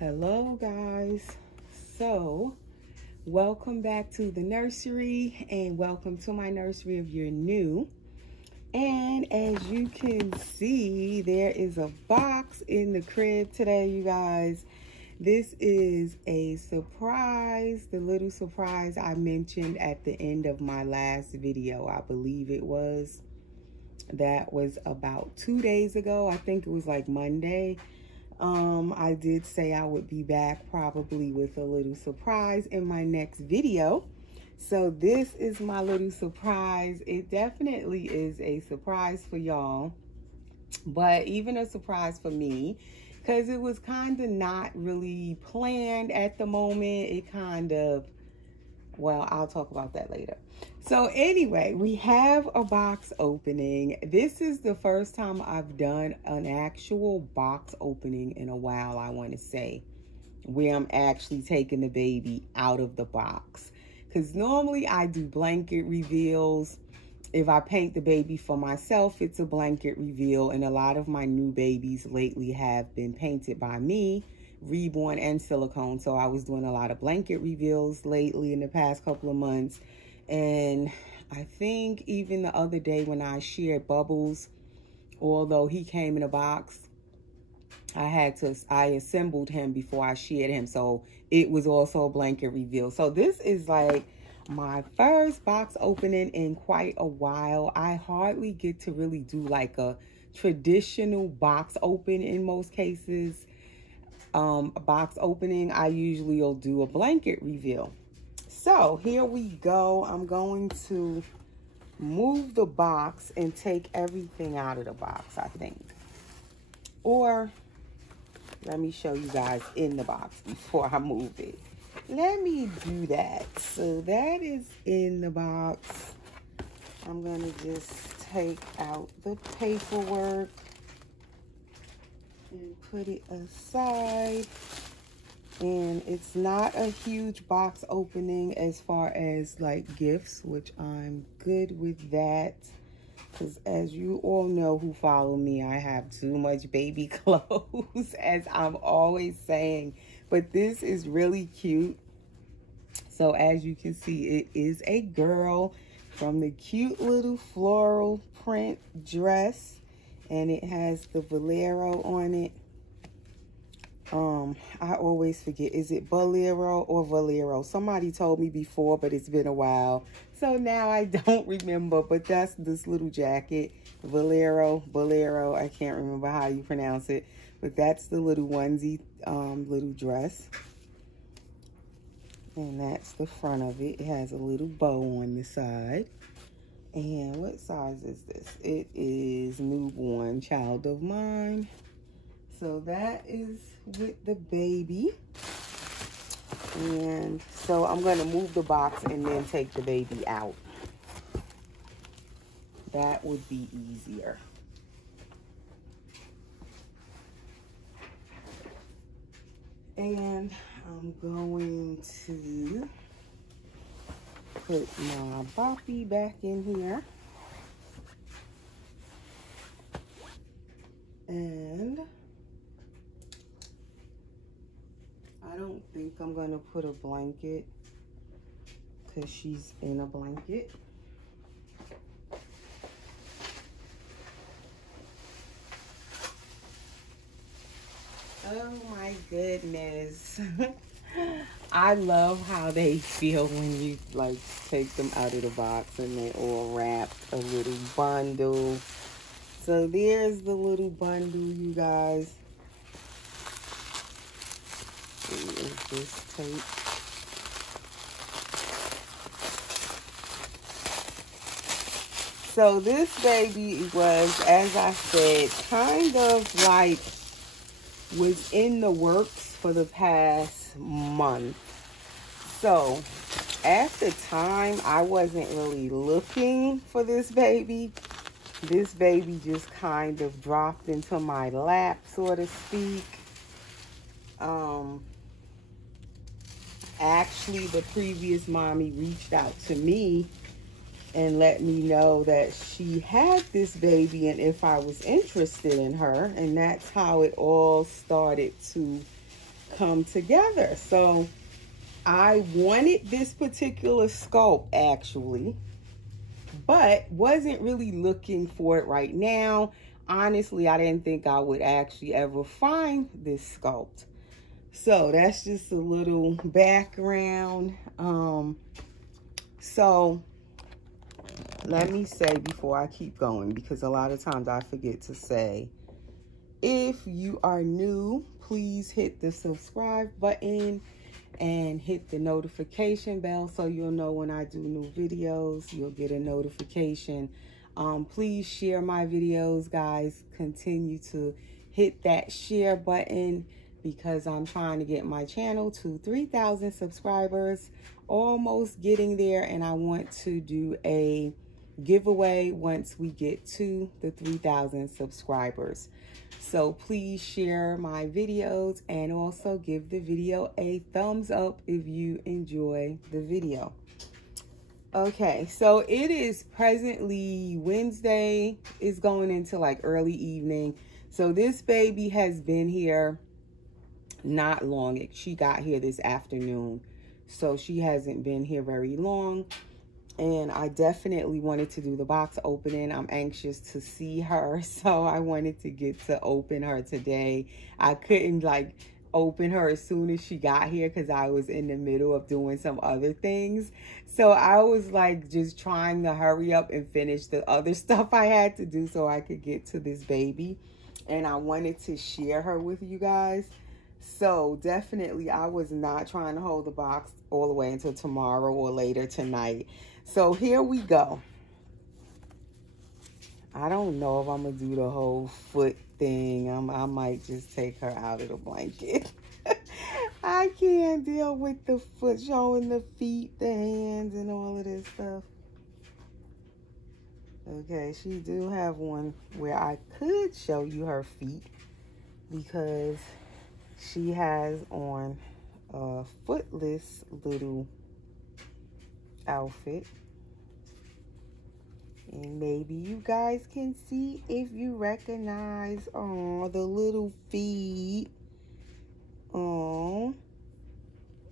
Hello guys, so welcome back to the nursery and welcome to my nursery if you're new. And as you can see, there is a box in the crib today, you guys. This is a surprise, the little surprise I mentioned at the end of my last video. I believe it was. That was about 2 days ago. I think it was like Monday. I did say I would be back probably with a little surprise in my next video. So this is my little surprise. It definitely is a surprise for y'all, but even a surprise for me because it was kind of not really planned at the moment. It kind of, well, I'll talk about that later. So anyway, we have a box opening. This is the first time I've done an actual box opening in a while, I want to say, where I'm actually taking the baby out of the box. Because normally I do blanket reveals. If I paint the baby for myself, it's a blanket reveal. And a lot of my new babies lately have been painted by me, reborn and silicone. So I was doing a lot of blanket reveals lately in the past couple of months. And I think even the other day when I shared Bubbles, although he came in a box, I assembled him before I shared him. So it was also a blanket reveal. So this is like my first box opening in quite a while. I hardly get to really do like a traditional box open in most cases. A box opening, I usually will do a blanket reveal. So here we go. I'm going to move the box and take everything out of the box, I think. Or let me show you guys in the box before I move it. Let me do that. So that is in the box. I'm going to just take out the paperwork and put it aside. And it's not a huge box opening as far as like gifts, which I'm good with that. Because as you all know who follow me, I have too much baby clothes, as I'm always saying. But this is really cute. So as you can see, it is a girl from the cute little floral print dress. And it has the bolero on it. I always forget, is it bolero or valero? Somebody told me before, but it's been a while. So now I don't remember, but that's this little jacket, bolero. I can't remember how you pronounce it, but that's the little onesie, little dress. And that's the front of it. It has a little bow on the side. And what size is this? It is newborn, child of mine. So that is with the baby. And so I'm going to move the box and then take the baby out. That would be easier. And I'm going to put my boppy back in here. And I don't think I'm going to put a blanket because she's in a blanket. Oh my goodness. I love how they feel when you like take them out of the box and they all wrapped a little bundle. So there's the little bundle, you guys. Is this tape? So this baby was, as I said, kind of like was in the works for the past month. So at the time, I wasn't really looking for this baby. This baby just kind of dropped into my lap, so to speak. Actually, the previous mommy reached out to me and let me know that she had this baby and if I was interested in her. And that's how it all started to come together. So I wanted this particular sculpt actually, but wasn't really looking for it right now. Honestly, I didn't think I would actually ever find this sculpt. So that's just a little background. So let me say before I keep going, because a lot of times I forget to say, if you are new, please hit the subscribe button and hit the notification bell so you'll know when I do new videos. You'll get a notification. Please share my videos, guys. Continue to hit that share button because I'm trying to get my channel to 3,000 subscribers, almost getting there, and I want to do a giveaway once we get to the 3,000 subscribers. So please share my videos and also give the video a thumbs up if you enjoy the video. Okay, so it is presently Wednesday. It's going into like early evening. So this baby has been here not long. She got here this afternoon, so she hasn't been here very long. And I definitely wanted to do the box opening. I'm anxious to see her, so I wanted to get to open her today. I couldn't like open her as soon as she got here because I was in the middle of doing some other things. So I was like just trying to hurry up and finish the other stuff I had to do so I could get to this baby. And I wanted to share her with you guys. So definitely I was not trying to hold the box all the way until tomorrow or later tonight. So here we go. I don't know if I'm going to do the whole foot thing. I might just take her out of the blanket. I can't deal with the foot, showing the feet, the hands, and all of this stuff. Okay, she do have one where I could show you her feet because she has on a footless little outfit, and maybe you guys can see if you recognize the little feet.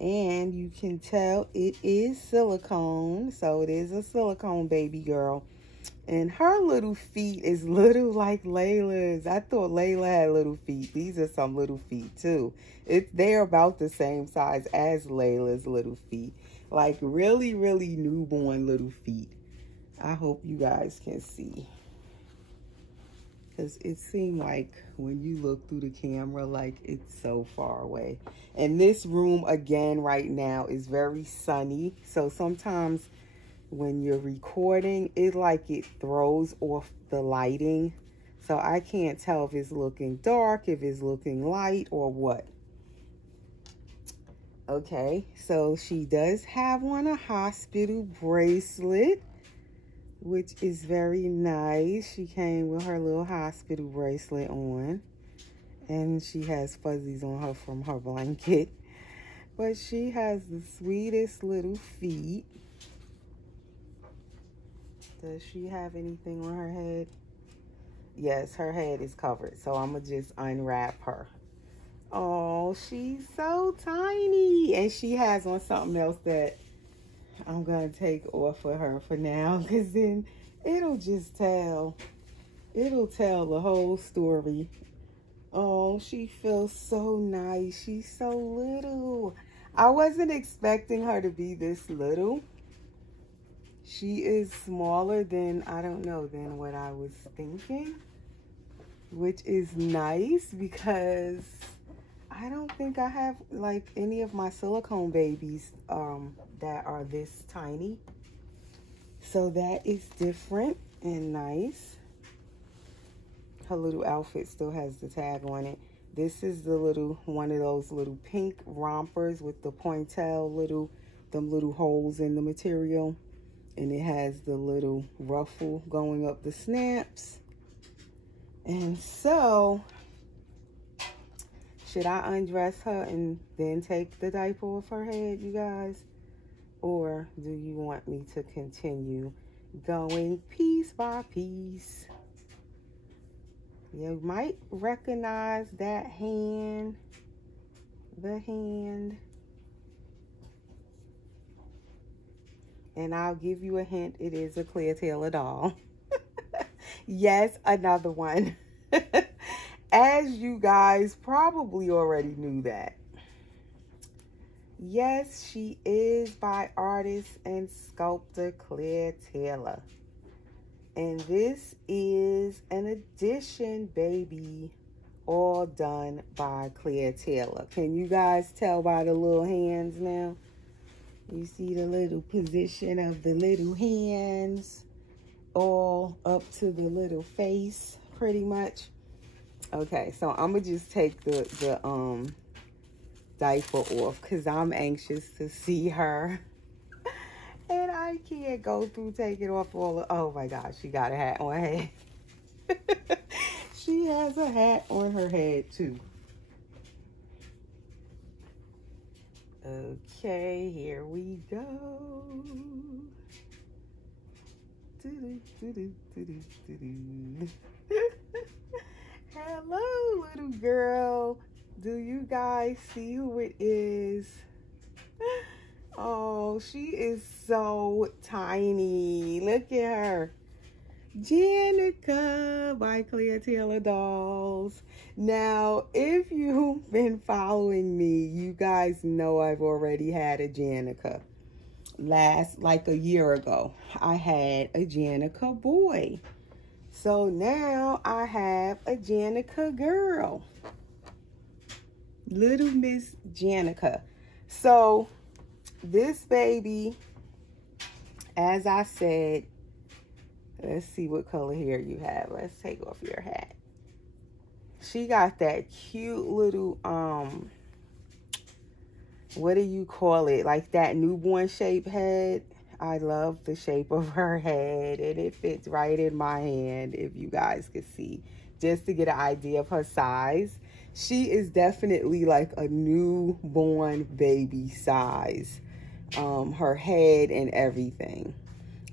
And you can tell it is silicone, so it is a silicone baby girl, and her little feet is little like Layla's. I thought Layla had little feet. These are some little feet too. They're about the same size as Layla's little feet. Like really, really newborn little feet. I hope you guys can see. Because it seemed like when you look through the camera, like it's so far away. And this room, again, right now is very sunny. So sometimes when you're recording, it throws off the lighting. So I can't tell if it's looking dark, if it's looking light, or what. Okay, so she does have on a hospital bracelet, which is very nice. She came with her little hospital bracelet on, and she has fuzzies on her from her blanket. But she has the sweetest little feet. Does she have anything on her head? Yes, her head is covered, so I'm gonna just unwrap her. Oh, she's so tiny. And she has on something else that I'm going to take off of her for now, because then it'll tell the whole story. Oh, she feels so nice. She's so little. I wasn't expecting her to be this little. She is smaller than, I don't know, than what I was thinking, which is nice because I don't think I have like any of my silicone babies that are this tiny. So that is different and nice. Her little outfit still has the tag on it. This is the one of those little pink rompers with the pointel, them little holes in the material. And it has the little ruffle going up the snaps. And so, should I undress her and then take the diaper off her head, you guys? Or do you want me to continue going piece by piece? You might recognize that hand. the hand. And I'll give you a hint, it is a Clear Tailor doll. Yes, another one. As you guys probably already knew that. Yes, she is by artist and sculptor Clear Tailor. And this is an edition, baby, all done by Clear Tailor. Can you guys tell by the little hands now? You see the little position of the little hands all up to the little face, pretty much. Okay, so I'm going to just take the diaper off because I'm anxious to see her. And I can't go through taking off all the... Oh my gosh, she got a hat on her head. She has a hat on her head too. Okay, here we go. Hello, little girl. Do you guys see who it is? Oh, she is so tiny. Look at her. Janica by Clear Tailor Dolls. Now, if you've been following me, you guys know I've already had a Janica. Like a year ago, I had a Janica boy. So now I have a Janica girl. Little Miss Janica. So this baby, as I said, let's see what color hair you have. Let's take off your hat. She got that cute little, what do you call it? Like that newborn shape head. I love the shape of her head, and it fits right in my hand, if you guys could see, just to get an idea of her size. She is definitely like a newborn baby size, her head and everything.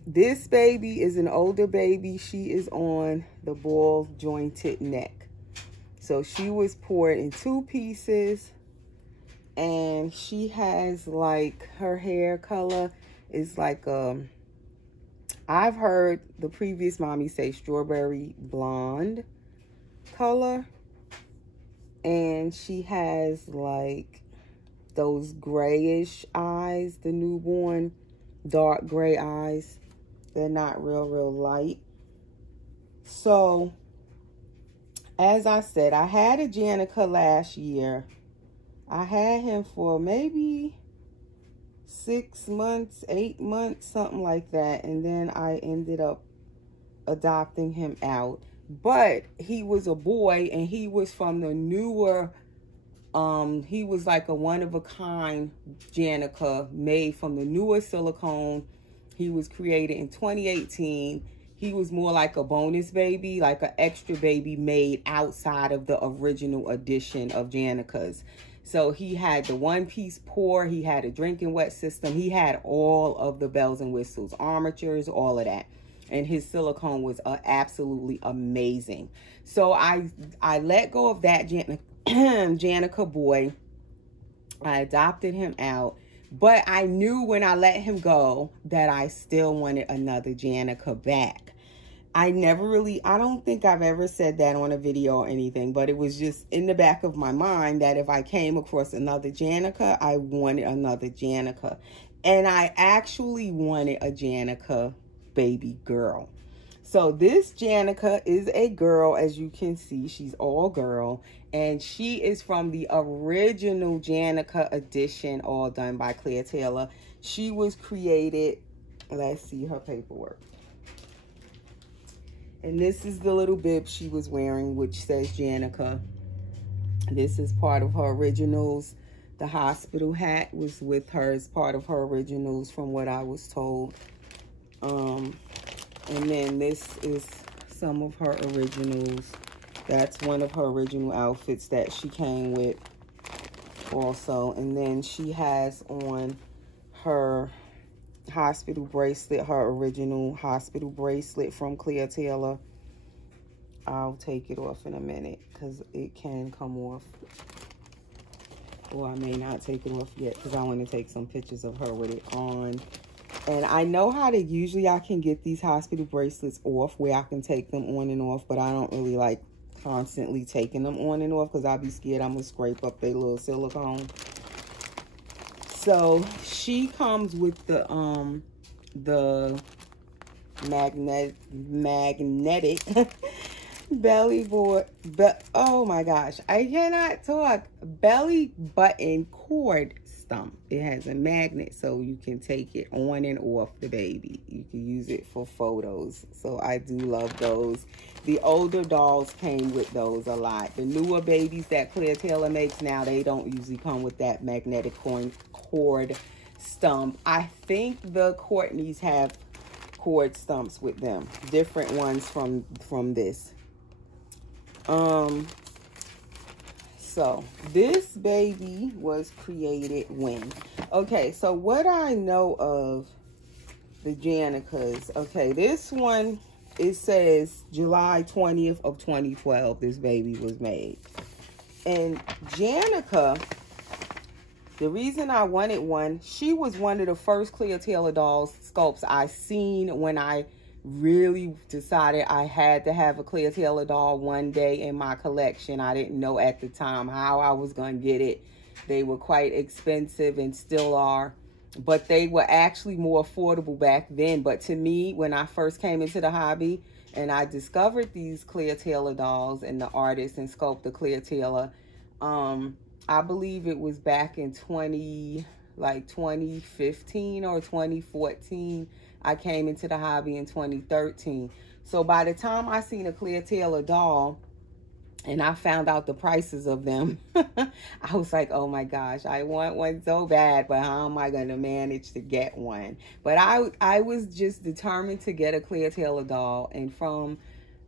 This baby is an older baby. She is on the ball jointed neck. So she was poured in 2 pieces, and she has like, her hair color is like, I've heard the previous mommy say strawberry blonde color. And she has like those grayish eyes, the newborn dark gray eyes. They're not real light. So, as I said, I had a Janica last year. I had him for maybe 6 months, 8 months, something like that. And then I ended up adopting him out. But he was a boy, and he was from the newer, he was like a one-of-a-kind Janica made from the newer silicone. He was created in 2018. He was more like a bonus baby, like an extra baby made outside of the original edition of Janicas. So he had the one-piece pour, he had a drinking wet system, he had all of the bells and whistles, armatures, all of that. And his silicone was absolutely amazing. So I let go of that Janica boy. I adopted him out. But I knew when I let him go that I still wanted another Janica back. I don't think I've ever said that on a video or anything, but it was just in the back of my mind that if I came across another Janica, I wanted another Janica. And I actually wanted a Janica baby girl. So this Janica is a girl, as you can see. She's all girl, and she is from the original Janica edition, all done by Clear Tailor. She was created, let's see her paperwork. And this is the little bib she was wearing, which says Janica. This is part of her originals. The hospital hat was with her as part of her originals, from what I was told. And then this is some of her originals. That's one of her original outfits that she came with also. And then she has on her hospital bracelet, her original hospital bracelet from Clear Tailor. I'll take it off in a minute because it can come off. Or I may not take it off yet because I want to take some pictures of her with it on. And I know how to, usually I can get these hospital bracelets off where I can take them on and off, but I don't really like constantly taking them on and off because I'll be scared I'm going to scrape up their little silicone. So she comes with the magnetic belly board, but oh my gosh, I cannot talk. Belly button cord stump. It has a magnet so you can take it on and off the baby. You can use it for photos. So I do love those. The older dolls came with those a lot. The newer babies that Claire Taylor makes now, they don't usually come with that magnetic cord stump. I think the Courtneys have cord stumps with them, different ones from this. So this baby was created when? Okay, so what I know of the Janicas, okay, this one, it says July 20th of 2012 this baby was made. And Janica, the reason I wanted one, she was one of the first Claire Taylor dolls sculpts I seen when I really decided I had to have a Claire Taylor doll one day in my collection. I didn't know at the time how I was going to get it. They were quite expensive and still are, but they were actually more affordable back then. But to me, when I first came into the hobby and I discovered these Claire Taylor dolls and the artist and sculptor Claire Taylor, I believe it was back in 2015 or 2014. I came into the hobby in 2013. So by the time I seen a Claire Taylor doll and I found out the prices of them, I was like, oh my gosh, I want one so bad, but how am I going to manage to get one? But I was just determined to get a Claire Taylor doll. And from,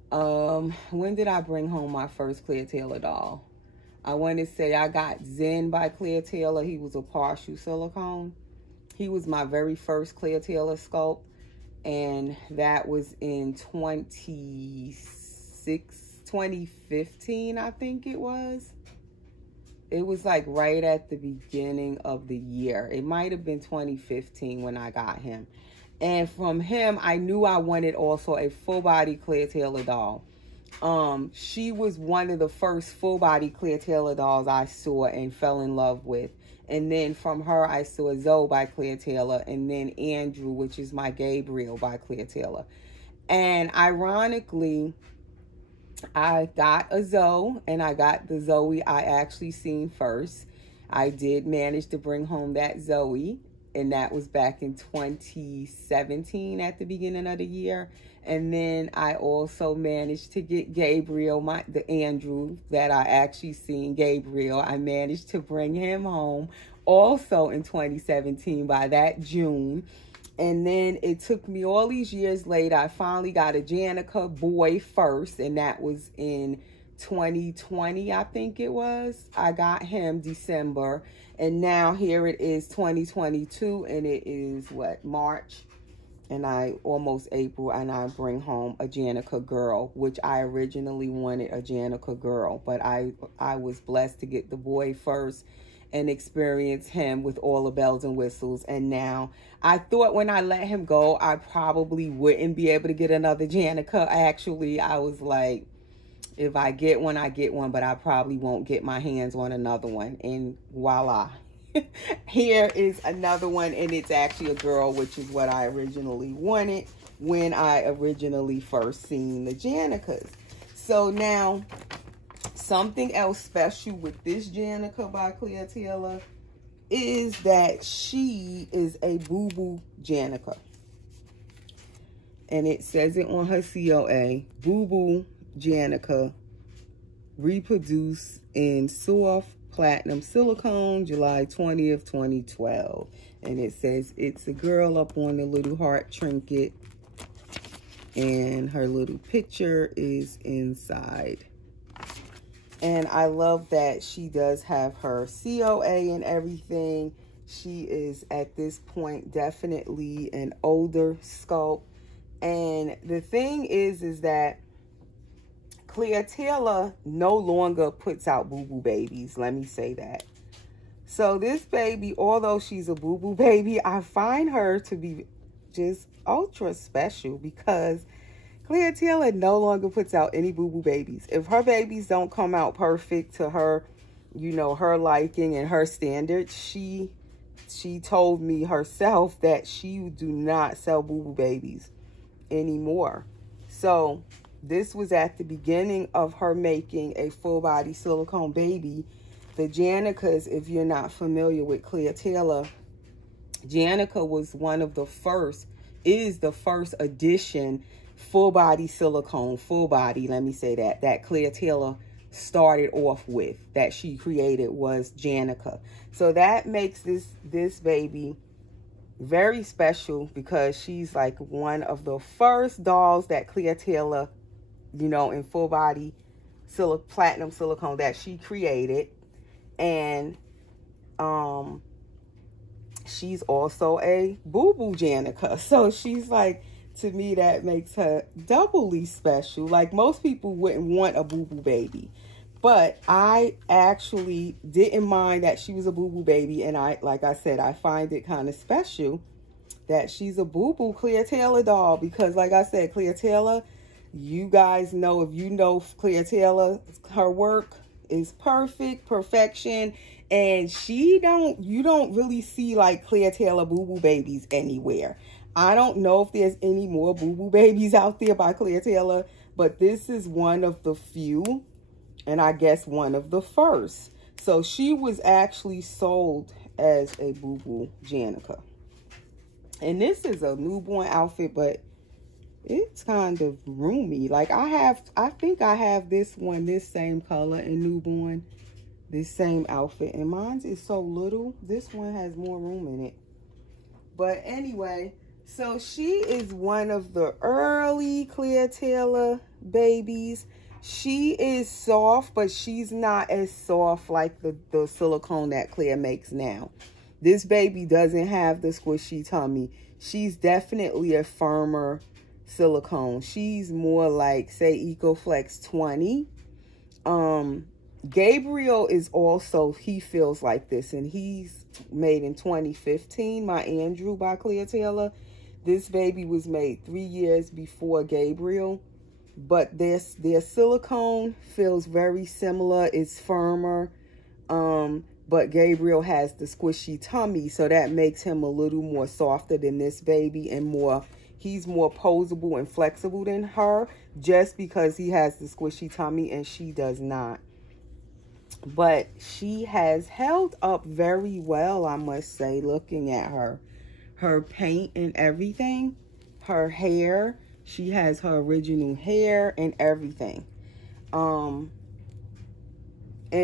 when did I bring home my first Claire Taylor doll? I want to say I got Zen by Claire Taylor. He was a partial silicone. He was my very first Claire Taylor sculpt, and that was in 2015, I think it was. It was like right at the beginning of the year. It might have been 2015 when I got him. And from him, I knew I wanted also a full-body Claire Taylor doll. She was one of the first full-body Claire Taylor dolls I saw and fell in love with. And then from her, I saw Zoe by Claire Taylor, and then Andrew, which is my Gabriel by Claire Taylor. And ironically, I got a Zoe, and I got the Zoe I actually seen first. I did manage to bring home that Zoe, and that was back in 2017 at the beginning of the year. And then I also managed to get Gabriel, the Andrew that I actually seen, Gabriel. I managed to bring him home also in 2017 by that June. And then it took me all these years later. I finally got a Janica boy first, and that was in 2020, I think it was. I got him December. And now here it is 2022, and it is what, March? And almost April, and I bring home a Janica girl, which I originally wanted a Janica girl, but I was blessed to get the boy first and experience him with all the bells and whistles. And now I thought when I let him go, I probably wouldn't be able to get another Janica. Actually, I was like, if I get one, I get one, but I probably won't get my hands on another one. And voila. Here is another one, and it's actually a girl, which is what I originally wanted when I originally first seen the Janicas. So now, something else special with this Janica by Claire Taylor is that she is a boo-boo Janica. And it says it on her COA, boo-boo Janica, reproduced in soft platinum silicone, July 20th, 2012. And it says it's a girl up on the little heart trinket, and her little picture is inside. And I love that she does have her COA and everything. She is at this point definitely an older sculpt. And the thing is that Claire Taylor no longer puts out boo-boo babies. Let me say that. So this baby, although she's a boo-boo baby, I find her to be just ultra special because Cleotilla no longer puts out any boo-boo babies. If her babies don't come out perfect to her, you know, her liking and her standards, she told me herself that she do not sell boo-boo babies anymore. So this was at the beginning of her making a full-body silicone baby. The Janicas, if you're not familiar with Cleotilla, Janica was one of the first, is the first edition full-body silicone, full-body, let me say that Cleotilla started off with, that she created, was Janica. So that makes this baby very special because she's like one of the first dolls that Cleotilla, you know, in full body platinum silicone that she created. And she's also a boo-boo Janica. So she's like, to me, that makes her doubly special. Like, most people wouldn't want a boo-boo baby, but I actually didn't mind that she was a boo-boo baby. And like I said, I find it kind of special that she's a boo-boo Cleotilla doll because, like I said, Cleotilla, you guys know, if you know Cleotilla, her work is perfection. And you don't really see like Cleotilla boo-boo babies anywhere. I don't know if there's any more boo-boo babies out there by Cleotilla, but this is one of the few, and I guess one of the first. So she was actually sold as a boo-boo Janica. And this is a newborn outfit, but it's kind of roomy. Like I think I have this one, this same color in newborn, this same outfit. And mine is so little. This one has more room in it. But anyway, so she is one of the early Cleotilla babies. She is soft, but she's not as soft like the silicone that Clea makes now. This baby doesn't have the squishy tummy. She's definitely a firmer silicone. She's more like, say, EcoFlex 20. Gabriel is also, he feels like this, and he's made in 2015, my Andrew by Cleotilla. This baby was made 3 years before Gabriel, but their silicone feels very similar. It's firmer, but Gabriel has the squishy tummy, so that makes him a little more softer than this baby, and he's more posable and flexible than her, just because he has the squishy tummy and she does not. But she has held up very well, I must say, looking at her paint and everything, her hair. She has her original hair and everything. And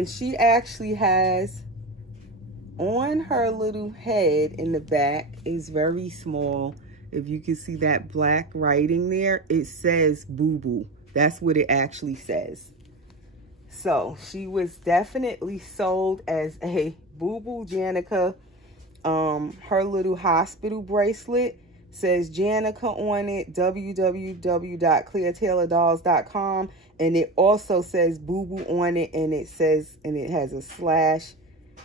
she actually has, on her little head in the back, is very small. If you can see that black writing there, it says Boo Boo. That's what it actually says. So she was definitely sold as a Boo Boo Janica. Her little hospital bracelet says Janica on it, www.cleotilladolls.com, and it also says Boo Boo on it, and it has a slash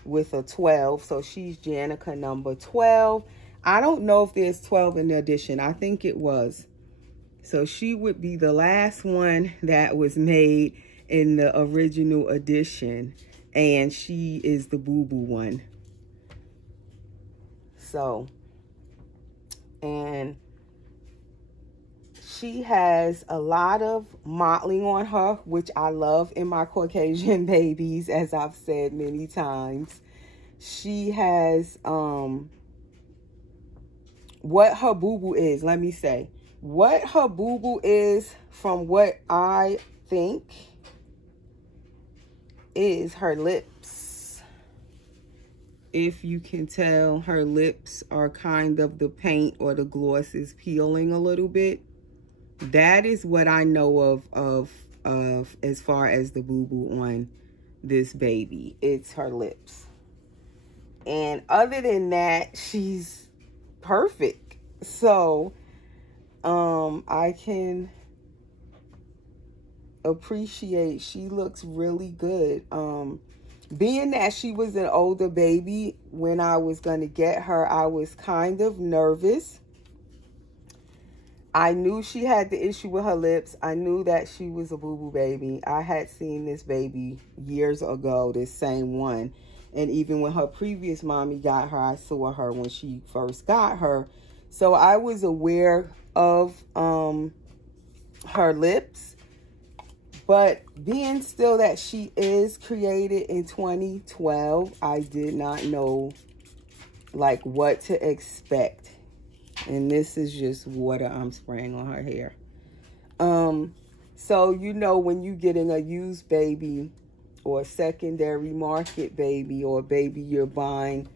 with a 12. So she's Janica number 12. I don't know if there's 12 in the edition. I think it was. So she would be the last one that was made in the original edition, and she is the Boo Boo one. So, and she has a lot of mottling on her, which I love in my Caucasian babies, as I've said many times. She has, what her Boo Boo is, let me say. What her Boo Boo is, from what I think, is her lips. If you can tell, her lips are kind of, the paint or the gloss is peeling a little bit. That is what I know of as far as the Boo Boo on this baby. It's her lips. And other than that, she's perfect. So I can appreciate, she looks really good. being that she was an older baby, when I was going to get her, I was kind of nervous. I knew she had the issue with her lips. I knew that she was a boo-boo baby. I had seen this baby years ago, this same one. And even when her previous mommy got her, I saw her when she first got her. So I was aware of her lips. But being still that she is created in 2012, I did not know like what to expect. And this is just water I'm spraying on her hair. So, you know, when you getting a used baby or a secondary market baby or a baby you're buying,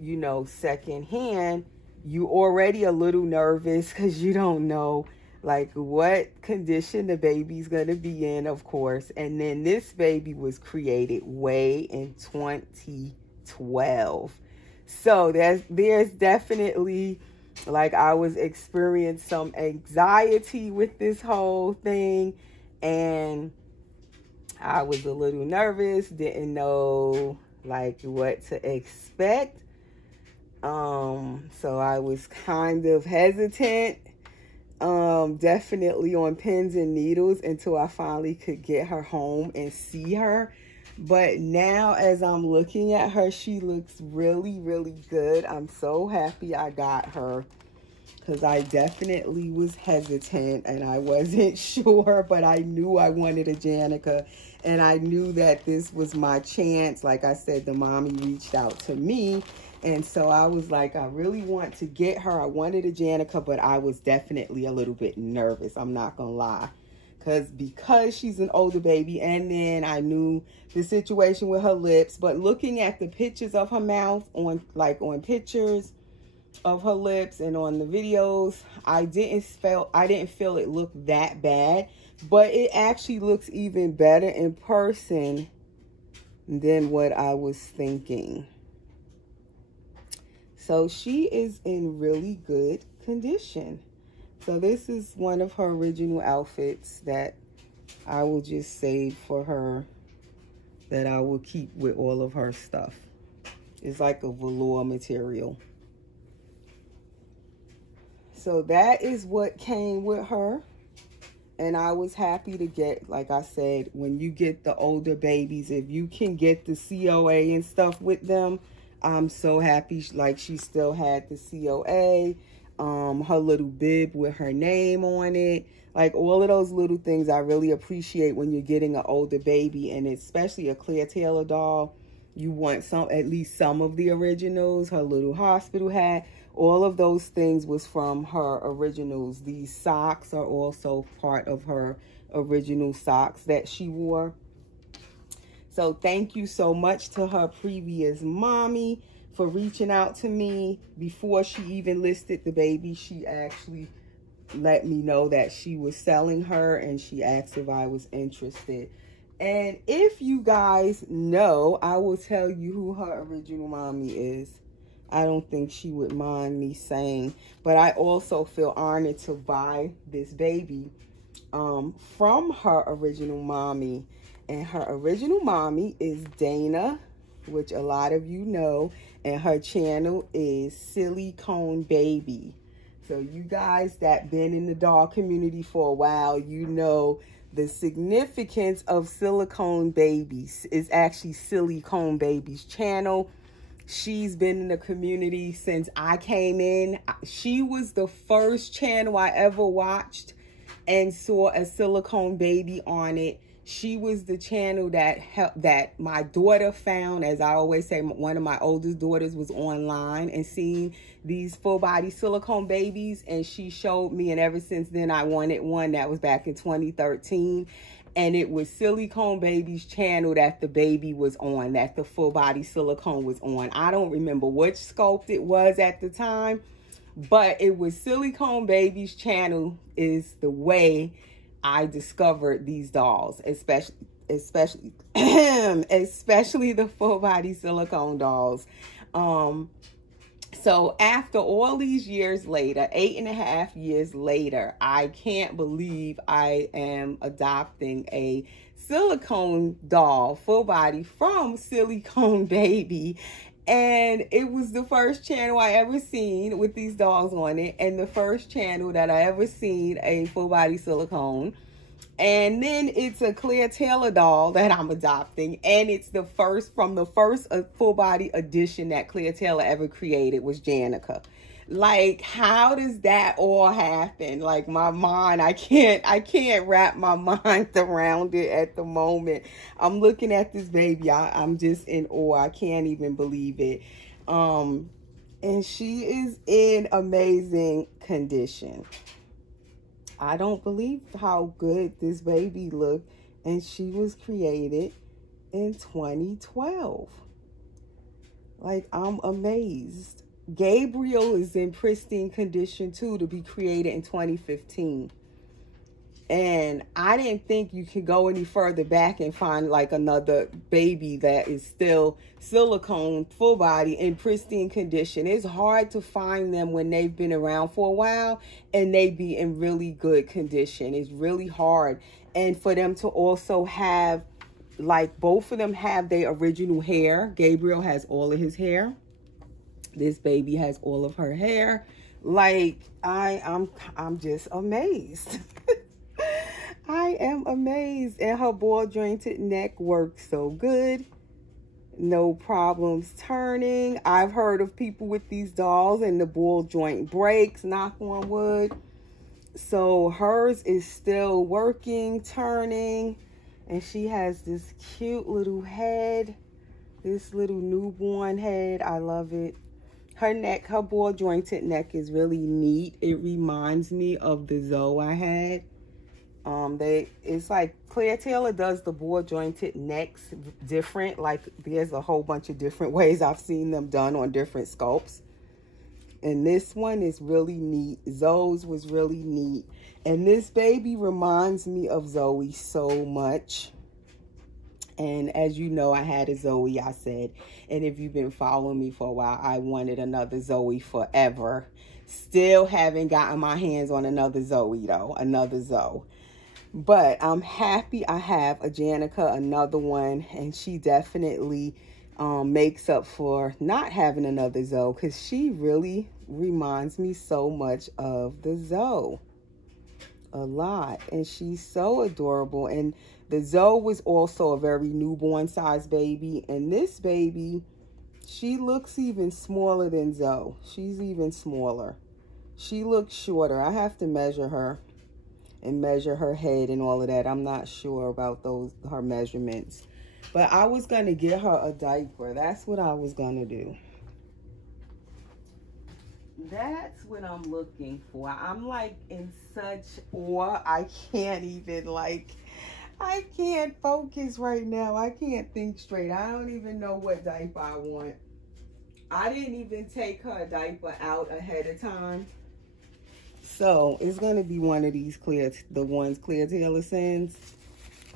you know, secondhand, you already a little nervous because you don't know like what condition the baby's going to be in, of course. And then this baby was created way in 2012. So there's definitely, like, I was experiencing some anxiety with this whole thing, and I was a little nervous, didn't know like what to expect. So I was kind of hesitant, definitely on pins and needles until I finally could get her home and see her. But now as I'm looking at her, she looks really, really good. I'm so happy I got her because I definitely was hesitant and I wasn't sure, but I knew I wanted a Janica and I knew that this was my chance. Like I said, the mommy reached out to me, and so I was like, I really want to get her. I wanted a Janica, but I was definitely a little bit nervous. I'm not gonna lie. Because she's an older baby, and then I knew the situation with her lips. But looking at the pictures of her mouth on pictures of her lips and on the videos, I didn't feel it looked that bad, but it actually looks even better in person than what I was thinking. So she is in really good condition. So this is one of her original outfits that I will just save for her, that I will keep with all of her stuff. It's like a velour material. So that is what came with her. And I was happy to get, like I said, when you get the older babies, if you can get the COA and stuff with them, I'm so happy. Like, she still had the COA. Her little bib with her name on it, like all of those little things I really appreciate when you're getting an older baby, and especially a Claire Taylor doll. You want at least some of the originals. Her little hospital hat, all of those things was from her originals. These socks are also part of her original socks that she wore. So thank you so much to her previous mommy for reaching out to me. Before she even listed the baby, she actually let me know that she was selling her, and she asked if I was interested. And if you guys know, I will tell you who her original mommy is. I don't think she would mind me saying, but I also feel honored to buy this baby from her original mommy. And her original mommy is Dana, which a lot of you know, and her channel is Siliconebaby. So you guys that been in the doll community for a while, you know the significance of Siliconebabies is actually Siliconebaby's channel. She's been in the community since I came in. She was the first channel I ever watched and saw a Siliconebaby on it. She was the channel that my daughter found. As I always say, one of my oldest daughters was online and seeing these full body Siliconebabies, and she showed me, and ever since then I wanted one. That was back in 2013, and it was Siliconebaby's channel that the baby was on, that the full body silicone was on. I don't remember which sculpt it was at the time, but it was Siliconebaby's channel is the way I discovered these dolls, especially the full body silicone dolls. So after all these years later, 8.5 years later, I can't believe I am adopting a silicone doll, full body from Siliconebaby. And it was the first channel I ever seen with these dolls on it, and the first channel that I ever seen a full body silicone. And then it's a Claire Taylor doll that I'm adopting, and it's the first from the first full body edition that Claire Taylor ever created was Janica. Like, how does that all happen? Like, my mind, I can't wrap my mind around it at the moment. I'm looking at this baby. I'm just in awe. I can't even believe it. And she is in amazing condition. I don't believe how good this baby looked, and she was created in 2012. Like, I'm amazed. Gabriel is in pristine condition too, to be created in 2015. And I didn't think you could go any further back and find like another baby that is still silicone, full body, in pristine condition. It's hard to find them when they've been around for a while and they be in really good condition. It's really hard. And for them to also have, like, both of them have their original hair. Gabriel has all of his hair. This baby has all of her hair. Like, I'm just amazed. I am amazed. And her ball jointed neck works so good. No problems turning. I've heard of people with these dolls and the ball joint breaks, knock on wood. So hers is still working, turning. And she has this cute little head. This little newborn head. I love it. Her neck, her ball jointed neck is really neat. It reminds me of the Zoe I had. It's like Claire Taylor does the ball jointed necks different. Like, there's a whole bunch of different ways I've seen them done on different sculpts. And this one is really neat. Zoe's was really neat. And this baby reminds me of Zoe so much. And as you know, I had a Zoe, I said. And if you've been following me for a while, I wanted another Zoe forever. Still haven't gotten my hands on another Zoe, though. Another Zoe. But I'm happy I have a Janica, another one. And she definitely makes up for not having another Zoe, because she really reminds me so much of the Zoe. A lot. And she's so adorable. And the Zoe was also a very newborn size baby. And this baby, she looks even smaller than Zoe. She's even smaller. She looks shorter. I have to measure her and measure her head and all of that. I'm not sure about her measurements. But I was going to get her a diaper. That's what I was going to do. That's what I'm looking for. I'm like in such awe. I can't even, like, I can't focus right now. I can't think straight. I don't even know what diaper I want. I didn't even take her diaper out ahead of time. So it's going to be one of these the ones Claire Taylor sends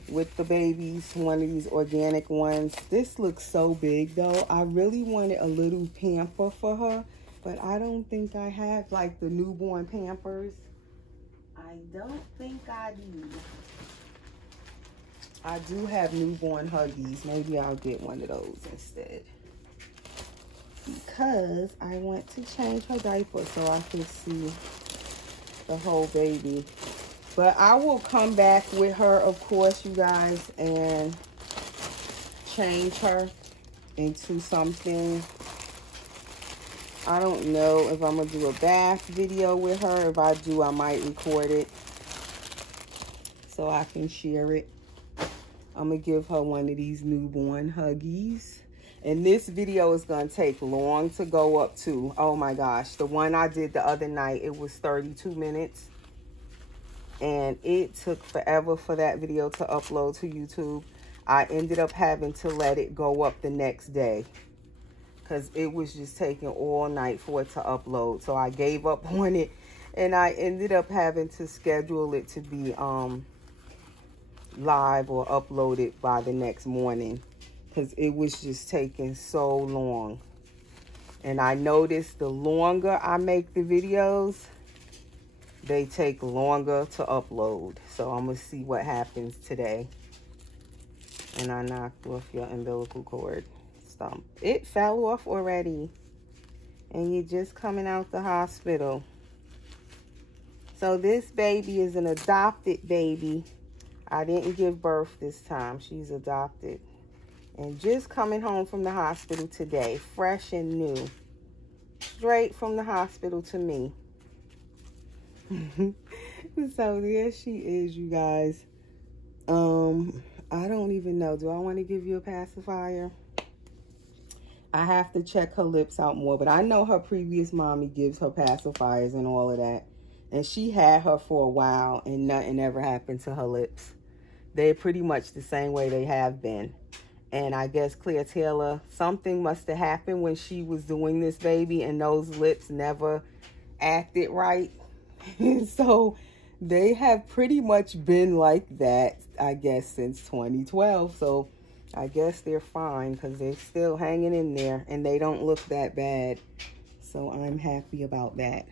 with the babies. One of these organic ones. This looks so big though. I really wanted a little pamper for her. But I don't think I have, like, the newborn Pampers. I don't think I do. I do have newborn Huggies. Maybe I'll get one of those instead. Because I want to change her diaper so I can see the whole baby. But I will come back with her, of course, you guys, and change her into something. I don't know if I'm going to do a bath video with her. If I do, I might record it so I can share it. I'm going to give her one of these newborn Huggies. And this video is going to take long to go up to. Oh my gosh. The one I did the other night, it was 32 minutes. And it took forever for that video to upload to YouTube. I ended up having to let it go up the next day, because it was just taking all night for it to upload. So I gave up on it, and I ended up having to schedule it to be live or uploaded by the next morning, because it was just taking so long. And I noticed the longer I make the videos, they take longer to upload. So I'm going to see what happens today. and I knocked off your umbilical cord stump. It fell off already, and you're just coming out the hospital. So this baby is an adopted baby. I didn't give birth this time. She's adopted. And just coming home from the hospital today, fresh and new. Straight from the hospital to me. So there she is, you guys. I don't even know. Do I want to give you a pacifier? I have to check her lips out more, but I know her previous mommy gives her pacifiers and all of that. And she had her for a while, and nothing ever happened to her lips. They're pretty much the same way they have been. And I guess Claire Taylor, something must have happened when she was doing this baby, and those lips never acted right. So they have pretty much been like that, I guess, since 2012. So I guess they're fine because they're still hanging in there and they don't look that bad. So I'm happy about that.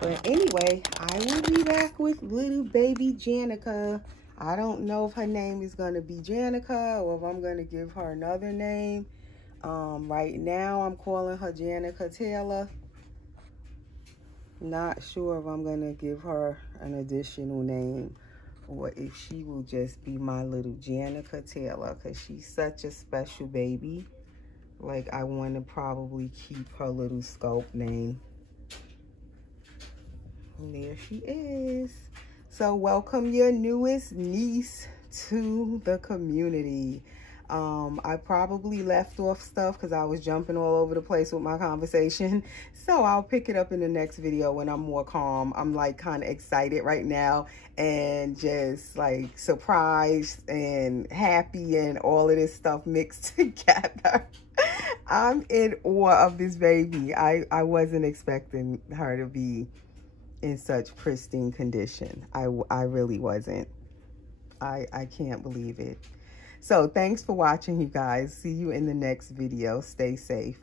But anyway, I will be back with little baby Janica. I don't know if her name is going to be Janica or if I'm going to give her another name. Right now, I'm calling her Janica Taylor. Not sure if I'm going to give her an additional name or if she will just be my little Janica Taylor, because she's such a special baby. Like, I want to probably keep her little scope name. And there she is. So welcome your newest niece to the community. I probably left off stuff because I was jumping all over the place with my conversation. So I'll pick it up in the next video when I'm more calm. I'm like kind of excited right now and just like surprised and happy and all of this stuff mixed together. I'm in awe of this baby. I wasn't expecting her to be in such pristine condition. I really wasn't. I can't believe it. So thanks for watching, you guys. See you in the next video. Stay safe.